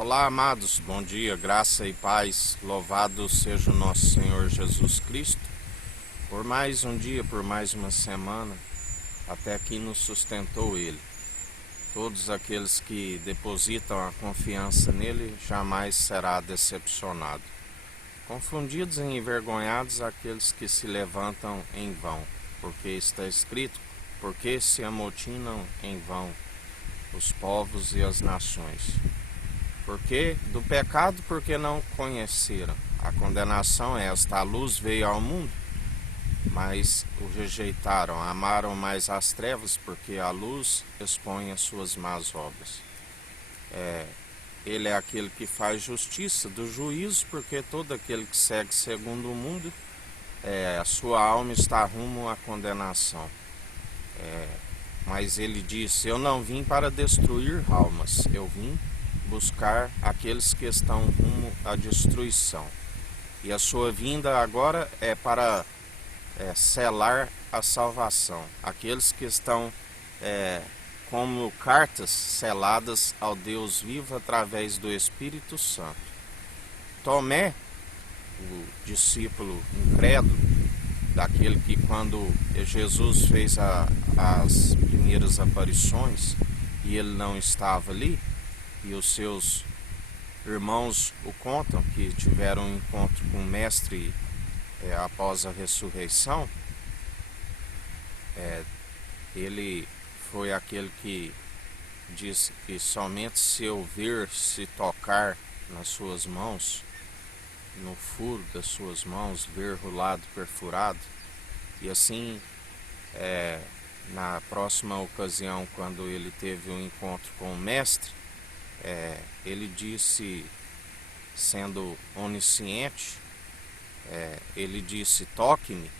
Olá, amados, bom dia, graça e paz, louvado seja o nosso Senhor Jesus Cristo, por mais um dia, por mais uma semana, até aqui nos sustentou Ele. Todos aqueles que depositam a confiança nele jamais será decepcionado. Confundidos e envergonhados aqueles que se levantam em vão, porque está escrito, porque se amotinam em vão os povos e as nações. Porque do pecado, porque não conheceram. A condenação é esta: a luz veio ao mundo, mas o rejeitaram, amaram mais as trevas, porque a luz expõe as suas más obras. Ele é aquele que faz justiça do juízo, porque todo aquele que segue segundo o mundo, a sua alma está rumo à condenação. Mas ele disse: eu não vim para destruir almas, eu vim buscar aqueles que estão rumo à destruição. E a sua vinda agora é para selar a salvação. Aqueles que estão como cartas seladas ao Deus vivo através do Espírito Santo. Tomé, o discípulo incrédulo, daquele que quando Jesus fez as primeiras aparições e ele não estava ali, e os seus irmãos o contam, que tiveram um encontro com o Mestre após a ressurreição, ele foi aquele que disse que somente se eu ver, se tocar nas suas mãos, no furo das suas mãos, ver o lado perfurado. E assim, na próxima ocasião, quando ele teve um encontro com o Mestre, ele disse, sendo onisciente, ele disse: toque-me,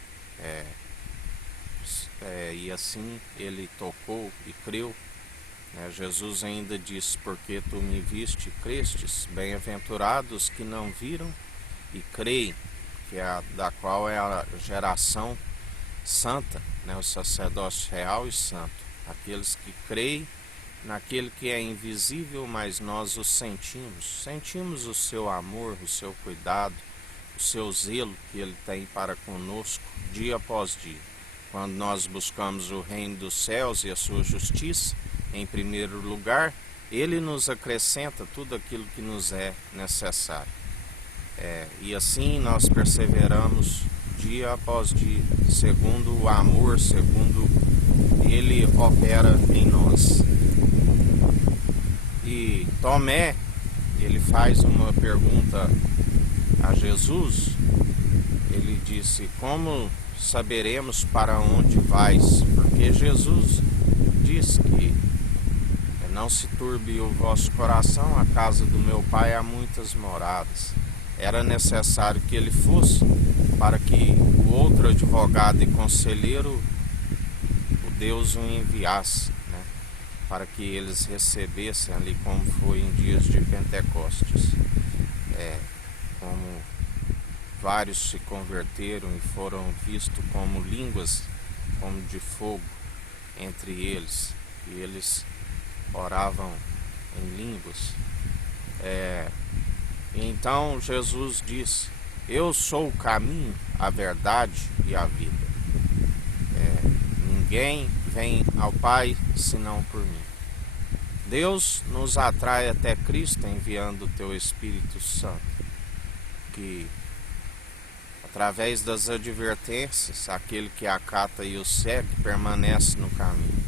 e assim ele tocou e creu. Jesus ainda disse: porque tu me viste e crestes, bem-aventurados que não viram e creem, que da qual é a geração santa, o sacerdócio real e santo, aqueles que creem naquele que é invisível, mas nós o sentimos o seu amor, o seu cuidado, o seu zelo que ele tem para conosco dia após dia. Quando nós buscamos o reino dos céus e a sua justiça em primeiro lugar, ele nos acrescenta tudo aquilo que nos é necessário. E assim nós perseveramos dia após dia, segundo o amor, segundo ele opera em nós. E Tomé, ele faz uma pergunta a Jesus. Ele disse: como saberemos para onde vais? Porque Jesus diz que não se turbe o vosso coração, a casa do meu pai há muitas moradas. Era necessário que ele fosse para que o outro advogado e conselheiro, o Deus o enviasse, para que eles recebessem ali, como foi em dias de Pentecostes. Como vários se converteram e foram vistos como línguas, como de fogo entre eles, e eles oravam em línguas. Então Jesus disse: eu sou o caminho, a verdade e a vida. Ninguém vem ao Pai senão por mim. Deus nos atrai até Cristo enviando o teu Espírito Santo, que através das advertências, aquele que acata e o segue permanece no caminho.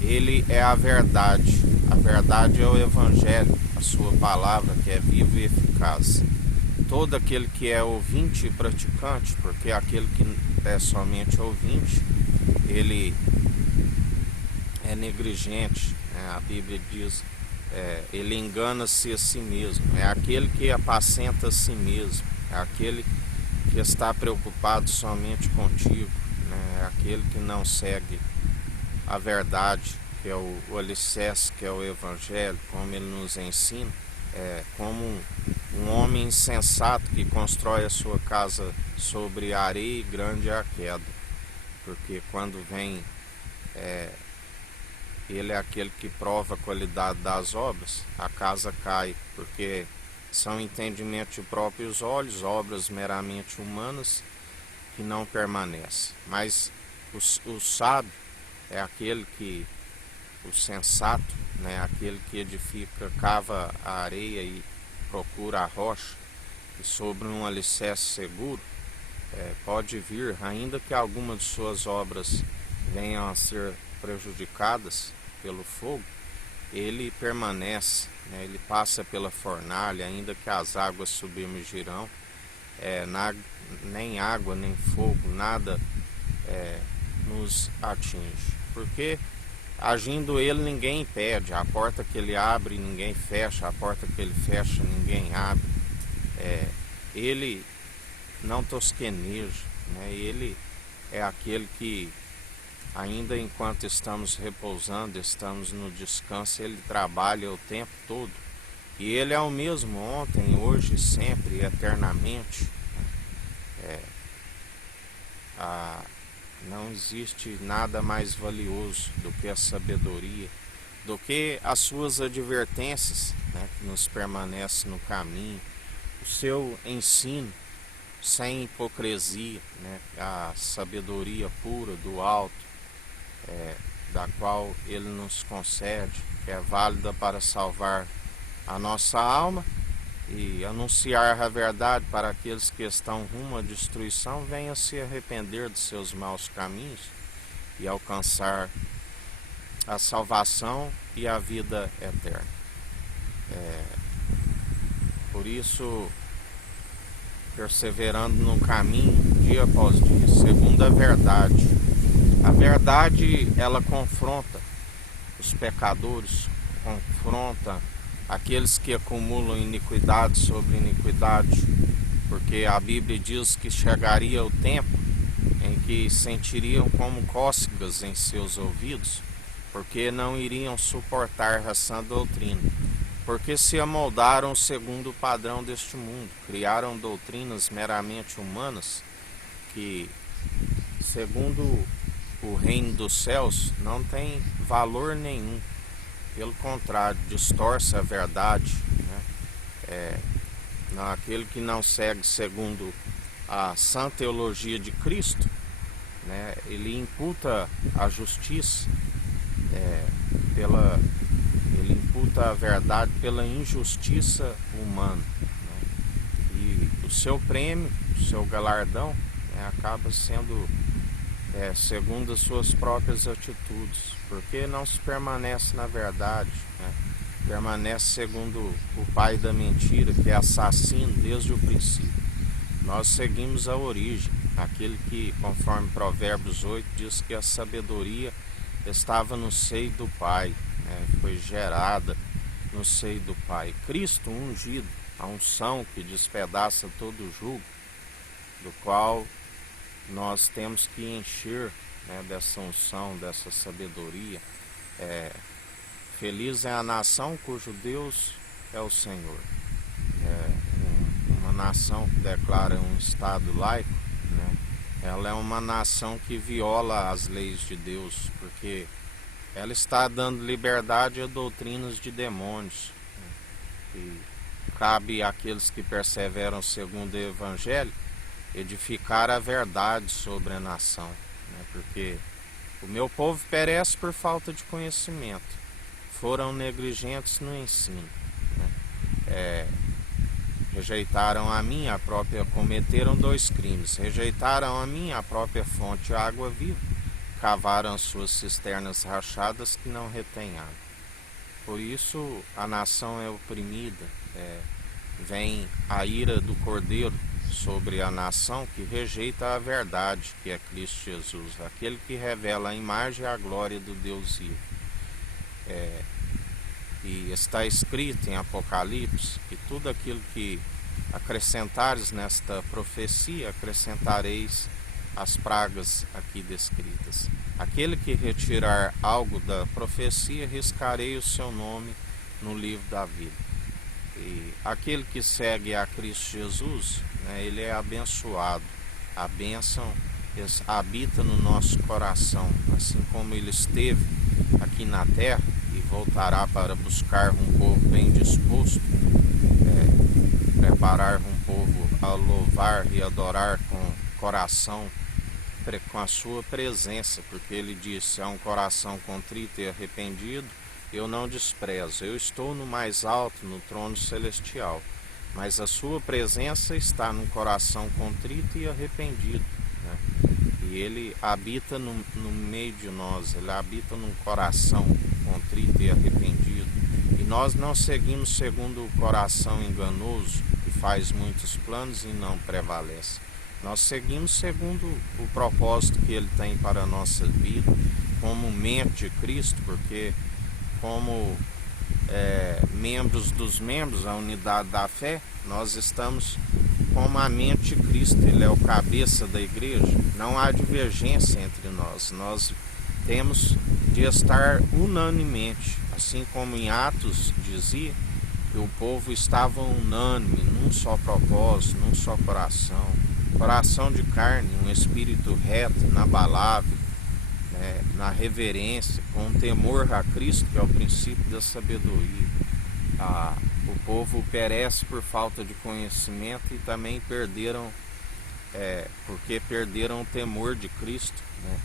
Ele é a verdade é o Evangelho, a sua palavra que é viva e eficaz. Todo aquele que é ouvinte e praticante, porque aquele que é somente ouvinte, ele é negligente, a Bíblia diz, ele engana-se a si mesmo, é aquele que apacenta a si mesmo, é aquele que está preocupado somente contigo, é aquele que não segue a verdade, que é o alicerce, que é o Evangelho, como ele nos ensina, como um homem insensato que constrói a sua casa sobre areia, e grande é a queda, porque quando vem ele é aquele que prova a qualidade das obras, a casa cai, porque são entendimento de próprios olhos, obras meramente humanas que não permanecem. Mas o sábio é aquele que, o sensato, né, aquele que edifica, cava a areia e procura a rocha, e sobre um alicerce seguro, pode vir, ainda que algumas de suas obras venham a ser prejudicadas pelo fogo, ele permanece, né? Ele passa pela fornalha, ainda que as águas submergirão, nem água, nem fogo, nada nos atinge, porque agindo ele ninguém impede, a porta que ele abre ninguém fecha, a porta que ele fecha ninguém abre, ele não tosqueneja, né? Ele é aquele que, ainda enquanto estamos repousando, estamos no descanso, ele trabalha o tempo todo. E ele é o mesmo ontem, hoje, sempre, eternamente. Não existe nada mais valioso do que a sabedoria, do que as suas advertências, né, que nos permanecem no caminho, o seu ensino sem hipocrisia, né, a sabedoria pura do alto, da qual ele nos concede, que é válida para salvar a nossa alma e anunciar a verdade para aqueles que estão rumo à destruição, venham se arrepender de seus maus caminhos e alcançar a salvação e a vida eterna. Por isso, perseverando no caminho, dia após dia, segundo a verdade. A verdade, ela confronta os pecadores, confronta aqueles que acumulam iniquidade sobre iniquidade, porque a Bíblia diz que chegaria o tempo em que sentiriam como cócegas em seus ouvidos, porque não iriam suportar a sã doutrina, porque se amoldaram segundo o padrão deste mundo, criaram doutrinas meramente humanas, que, segundo o reino dos céus, não tem valor nenhum. Pelo contrário, distorce a verdade, né? Aquele que não segue segundo a sã teologia de Cristo, né? Ele imputa a justiça, ele imputa a verdade pela injustiça humana, né? E o seu prêmio, o seu galardão, né, acaba sendo segundo as suas próprias atitudes, porque não se permanece na verdade, né? Permanece segundo o pai da mentira, que é assassino desde o princípio. Nós seguimos a origem, aquele que, conforme Provérbios 8, diz que a sabedoria estava no seio do Pai, né? Foi gerada no seio do Pai. Cristo ungido, a unção que despedaça todo o jugo, do qual nós temos que encher, né, dessa unção, dessa sabedoria. Feliz é a nação cujo Deus é o Senhor. Uma nação que declara um Estado laico, né, ela é uma nação que viola as leis de Deus, porque ela está dando liberdade a doutrinas de demônios, né, e cabe àqueles que perseveram segundo o Evangelho edificar a verdade sobre a nação, né? Porque o meu povo perece por falta de conhecimento, foram negligentes no ensino, né? Rejeitaram a mim, a própria, cometeram 2 crimes, rejeitaram a mim, a própria fonte de água viva, cavaram as suas cisternas rachadas que não retêm água. Por isso a nação é oprimida, vem a ira do Cordeiro sobre a nação que rejeita a verdade, que é Cristo Jesus, aquele que revela a imagem e a glória do Deus vivo. E está escrito em Apocalipse que tudo aquilo que acrescentares nesta profecia, acrescentareis as pragas aqui descritas. Aquele que retirar algo da profecia, riscarei o seu nome no livro da vida. E aquele que segue a Cristo Jesus, né, ele é abençoado. A bênção habita no nosso coração, assim como ele esteve aqui na terra e voltará para buscar um povo bem disposto, preparar um povo a louvar e adorar com coração, com a sua presença, porque ele disse: é um coração contrito e arrependido, eu não desprezo. Eu estou no mais alto, no trono celestial, mas a sua presença está num coração contrito e arrependido, né? E ele habita no meio de nós, ele habita num coração contrito e arrependido. E nós não seguimos segundo o coração enganoso, que faz muitos planos e não prevalece. Nós seguimos segundo o propósito que ele tem para a nossa vida, como mente de Cristo, porque como membros dos membros, a unidade da fé, nós estamos como a mente de Cristo. Ele é o cabeça da igreja. Não há divergência entre nós. Nós temos de estar unanimemente, assim como em Atos dizia que o povo estava unânime, num só propósito, num só coração de carne, um espírito reto, inabalável, na reverência, com temor a Cristo, que é o princípio da sabedoria. O povo perece por falta de conhecimento e também perderam, porque perderam o temor de Cristo,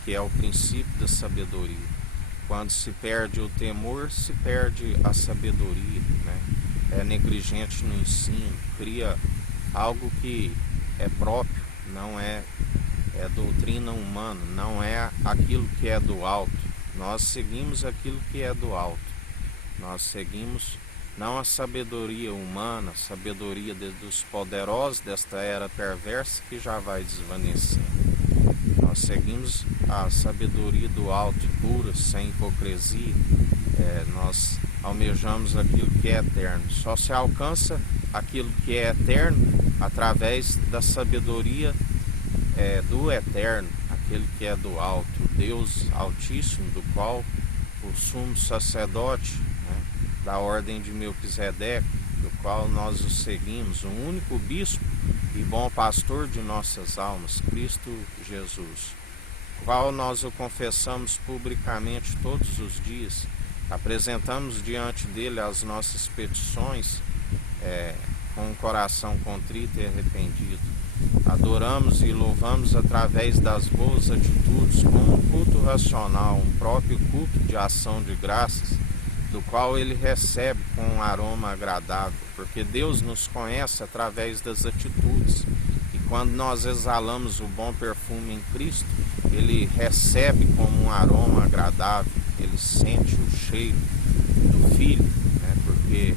que é o princípio da sabedoria. Quando se perde o temor, se perde a sabedoria, é negligente no ensino, cria algo que é próprio, não é doutrina humana, não é aquilo que é do alto. Nós seguimos aquilo que é do alto. Nós seguimos não a sabedoria humana, a sabedoria dos poderosos desta era perversa que já vai desvanecendo. Nós seguimos a sabedoria do alto, pura, sem hipocrisia. Nós almejamos aquilo que é eterno. Só se alcança aquilo que é eterno através da sabedoria do eterno, aquele que é do alto, o Deus Altíssimo, do qual o sumo sacerdote, da ordem de Melquisedeque, do qual nós o seguimos, o único bispo e bom pastor de nossas almas, Cristo Jesus, qual nós o confessamos publicamente todos os dias, apresentamos diante dele as nossas petições com um coração contrito e arrependido. Adoramos e louvamos através das boas atitudes, com um culto racional, um próprio culto de ação de graças, do qual ele recebe com um aroma agradável, porque Deus nos conhece através das atitudes. E quando nós exalamos o bom perfume em Cristo, ele recebe como um aroma agradável, ele sente o cheiro do Filho, porque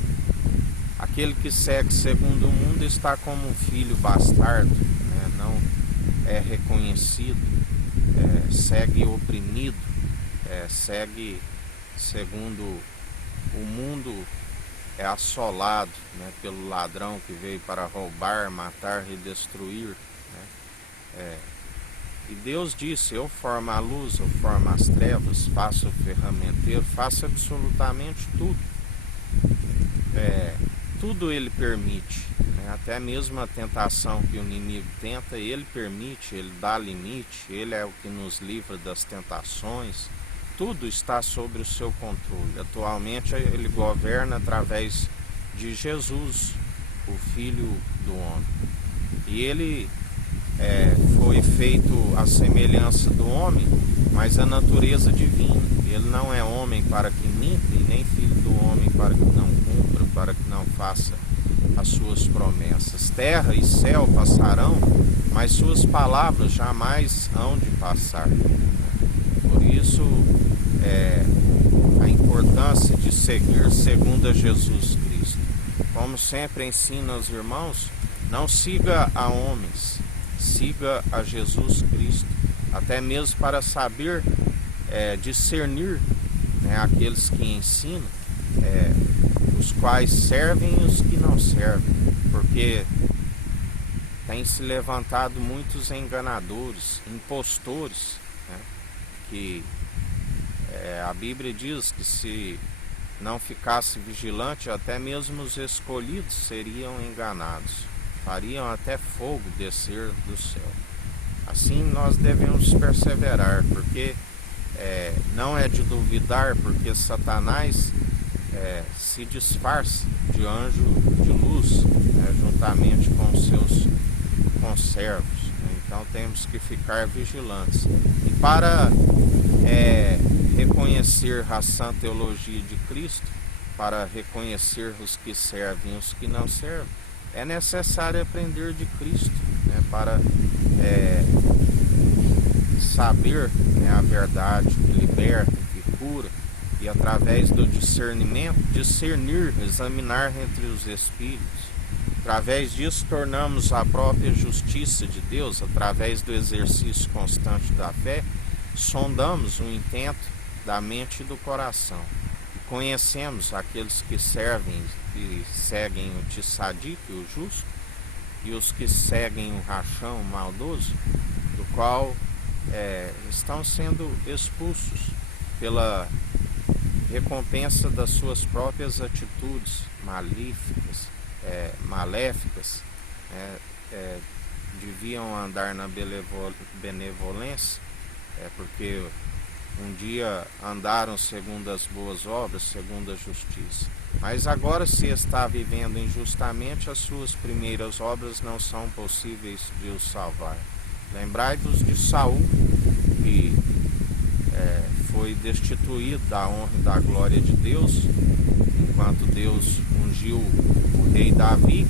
aquele que segue segundo o mundo está como um filho bastardo, não é reconhecido, segue oprimido, segue segundo o mundo, é assolado pelo ladrão que veio para roubar, matar e destruir. E Deus disse: eu formo a luz, eu formo as trevas, faço o ferramenteiro, faço absolutamente tudo. Tudo ele permite, até mesmo a tentação que o inimigo tenta, ele permite, ele dá limite, ele é o que nos livra das tentações. Tudo está sobre o seu controle. Atualmente ele governa através de Jesus, o Filho do Homem. E ele foi feito à semelhança do homem, mas a natureza divina. Ele não é homem para que minta, e nem filho do homem para que não cumpra, para que não faça as suas promessas. Terra e céu passarão, mas suas palavras jamais hão de passar. Por isso, a importância de seguir segundo a Jesus Cristo. Como sempre ensino aos irmãos, não siga a homens, siga a Jesus Cristo, até mesmo para saber discernir aqueles que ensinam, os quais servem e os que não servem, porque tem se levantado muitos enganadores, impostores, que a Bíblia diz que se não ficasse vigilante, até mesmo os escolhidos seriam enganados, fariam até fogo descer do céu. Assim nós devemos perseverar, porque não é de duvidar, porque Satanás se disfarça de anjo de luz, juntamente com os seus conservos. Então temos que ficar vigilantes. E para reconhecer a sã teologia de Cristo, para reconhecer os que servem e os que não servem, é necessário aprender de Cristo, para saber a verdade que liberta, que cura, e através do discernimento, discernir, examinar entre os espíritos. Através disso, tornamos a própria justiça de Deus, através do exercício constante da fé, sondamos o intento da mente e do coração. E conhecemos aqueles que servem e seguem o tissadique, o justo, e os que seguem o rachão, o maldoso, do qual estão sendo expulsos pela recompensa das suas próprias atitudes maléficas, deviam andar na benevolência, porque um dia andaram segundo as boas obras, segundo a justiça. Mas agora, se está vivendo injustamente, as suas primeiras obras não são possíveis de os salvar. Lembrai-vos de Saul, que foi destituído da honra e da glória de Deus, enquanto Deus ungiu o rei Davi,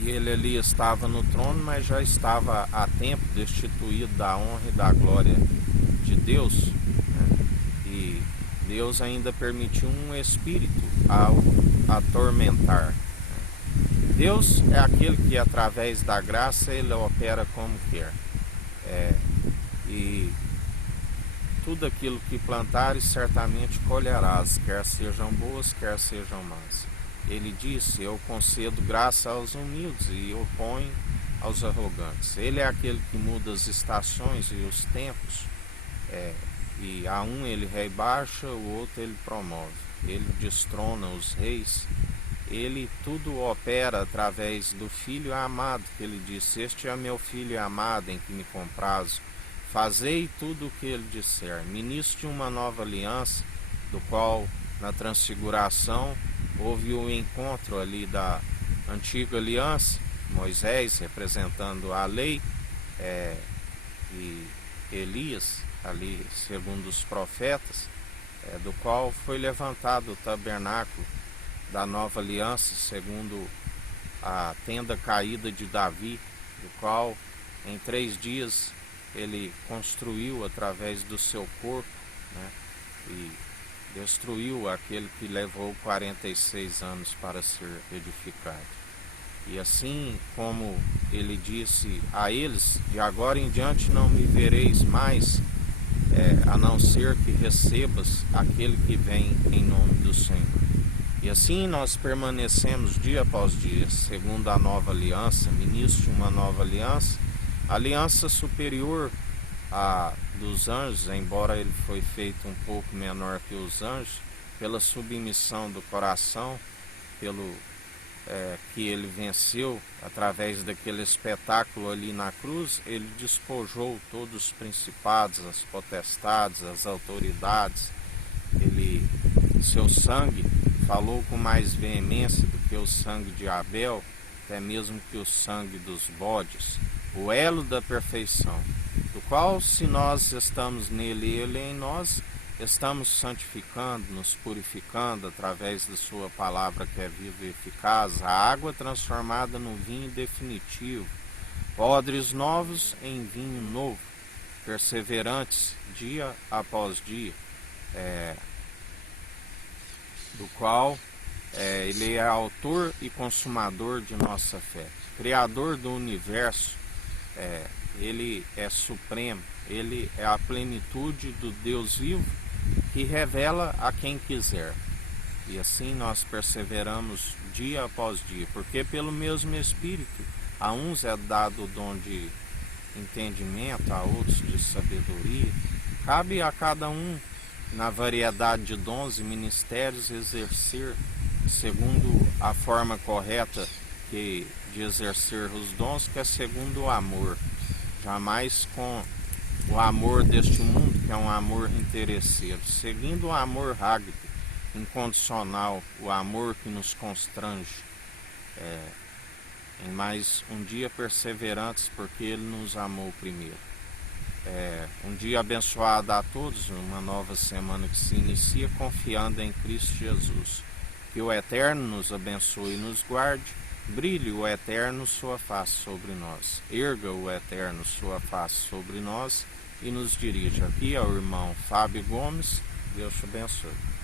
e ele ali estava no trono, mas já estava há tempo destituído da honra e da glória de Deus, e Deus ainda permitiu um espírito ao atormentar. Deus é aquele que, através da graça, ele opera como quer. E tudo aquilo que plantares certamente colherás, quer sejam boas, quer sejam más. Ele disse: eu concedo graça aos humildes e oponho aos arrogantes. Ele é aquele que muda as estações e os tempos, e a um ele rebaixa, o outro ele promove. Ele destrona os reis. Ele tudo opera através do Filho amado, que ele disse: este é meu Filho amado, em que me comprazo. Fazei tudo o que ele disser. Ministro de uma nova aliança, do qual na transfiguração houve o encontro ali da antiga aliança, Moisés representando a lei, e Elias ali segundo os profetas, do qual foi levantado o tabernáculo da nova aliança, segundo a tenda caída de Davi, do qual em 3 dias ele construiu através do seu corpo, e destruiu aquele que levou 46 anos para ser edificado. E assim como ele disse a eles: de agora em diante não me vereis mais, a não ser que recebas aquele que vem em nome do Senhor. E assim nós permanecemos dia após dia, segundo a nova aliança, ministro de uma nova aliança, aliança superior à dos anjos, embora ele foi feito um pouco menor que os anjos, pela submissão do coração, pelo que ele venceu através daquele espetáculo ali na cruz. Ele despojou todos os principados, as potestades, as autoridades. Seu sangue falou com mais veemência do que o sangue de Abel, até mesmo que o sangue dos bodes, o elo da perfeição, do qual, se nós estamos nele e ele em nós, estamos santificando, nos purificando através da sua palavra, que é viva e eficaz, a água transformada no vinho definitivo, odres novos em vinho novo, perseverantes dia após dia, do qual ele é autor e consumador de nossa fé, criador do universo. Ele é supremo, ele é a plenitude do Deus vivo, que revela a quem quiser. E assim nós perseveramos dia após dia, porque pelo mesmo Espírito a uns é dado o dom de entendimento, a outros de sabedoria. Cabe a cada um, na variedade de dons e ministérios, exercer segundo a forma correta de exercer os dons, que é segundo o amor, jamais com o amor deste mundo, que é um amor interesseiro, seguindo o amor ágape, incondicional, o amor que nos constrange, em mais um dia perseverantes, porque Ele nos amou primeiro. Um dia abençoado a todos, uma nova semana que se inicia confiando em Cristo Jesus. Que o Eterno nos abençoe e nos guarde, brilhe o Eterno sua face sobre nós, erga o Eterno sua face sobre nós e nos dirija. Aqui é o irmão Fábio Gomes, Deus te abençoe.